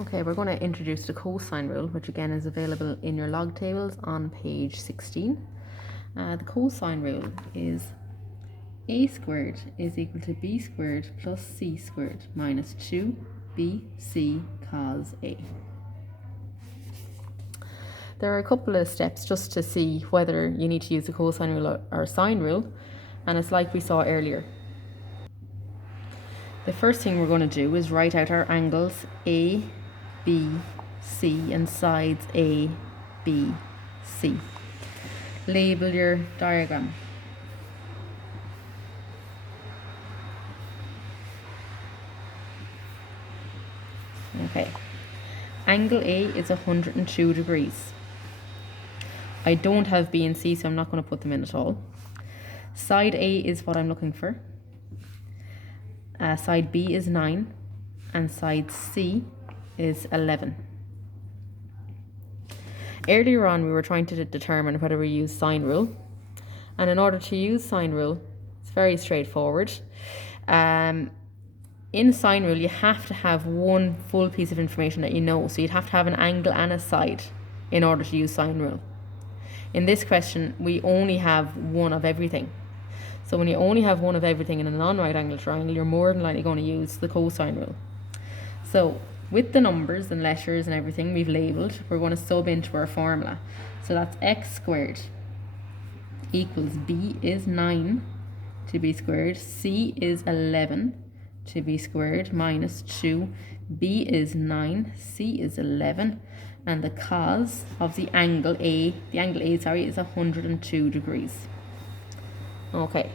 Okay, we're going to introduce the cosine rule, which again is available in your log tables on page 16. The cosine rule is a squared is equal to b squared plus c squared minus 2bc cos a. There are a couple of steps just to see whether you need to use the cosine rule or sine rule, and it's like we saw earlier. The first thing we're going to do is write out our angles A, B, C and sides A, B, C. Label your diagram. Okay. Angle A is 102 degrees. I don't have B and C, so I'm not going to put them in at all. Side A is what I'm looking for. Side B is 9 and side C is 11. Earlier on we were trying to determine whether we use sine rule, and in order to use sine rule it's very straightforward. In sine rule you have to have one full piece of information that you know, so you'd have to have an angle and a side in order to use sine rule. In this question we only have one of everything. So when you only have one of everything in a non-right angle triangle, you're more than likely going to use the cosine rule. So with the numbers and letters and everything we've labelled, we're going to sub into our formula. So that's x squared equals b is 9 to b squared, c is 11 to b squared minus 2, b is 9, c is 11, and the cos of the angle A, is 102 degrees. Okay,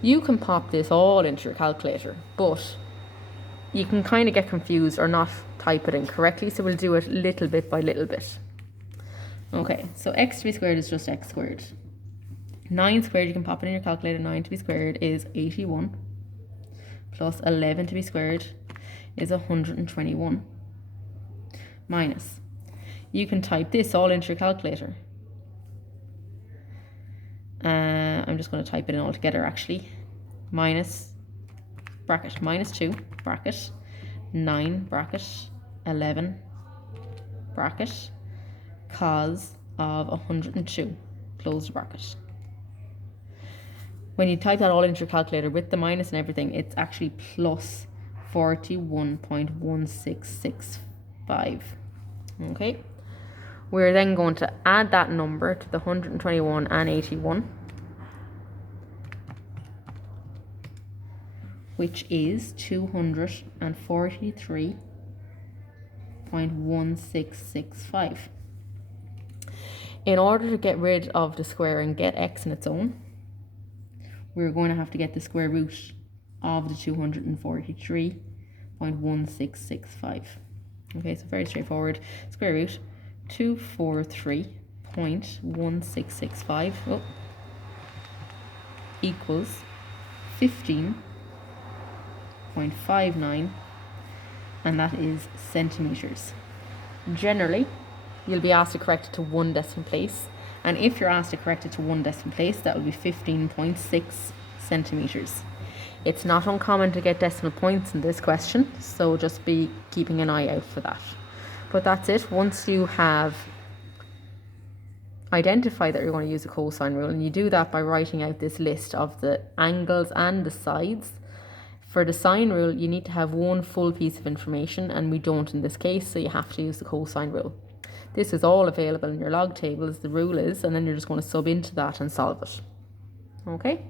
you can pop this all into your calculator, but you can kind of get confused or not type it in correctly, so we'll do it little bit by little bit. Okay, so x to be squared is just x squared. 9 squared, you can pop it in your calculator, 9 to be squared is 81, plus 11 to be squared is 121, minus, you can type this all into your calculator. I'm just going to type it in all together actually. Minus, bracket, minus 2, bracket, 9, bracket, 11, bracket, cos of 102, close the bracket. When you type that all into your calculator with the minus and everything, it's actually plus 41.1665. Okay. We're then going to add that number to the 121 and 81, which is 243.1665. In order to get rid of the square and get x in its own, we're going to have to get the square root of the 243.1665. Okay, so very straightforward. Square root 243.1665 equals 15.59, and that is centimeters. Generally, you'll be asked to correct it to one decimal place, and if you're asked to correct it to one decimal place, that will be 15.6 centimeters. It's not uncommon to get decimal points in this question, so just be keeping an eye out for that. But that's it. Once you have identified that you're going to use the cosine rule, and you do that by writing out this list of the angles and the sides. For the sine rule, you need to have one full piece of information, and we don't in this case, so you have to use the cosine rule. This is all available in your log tables, the rule is, and then you're just going to sub into that and solve it. Okay?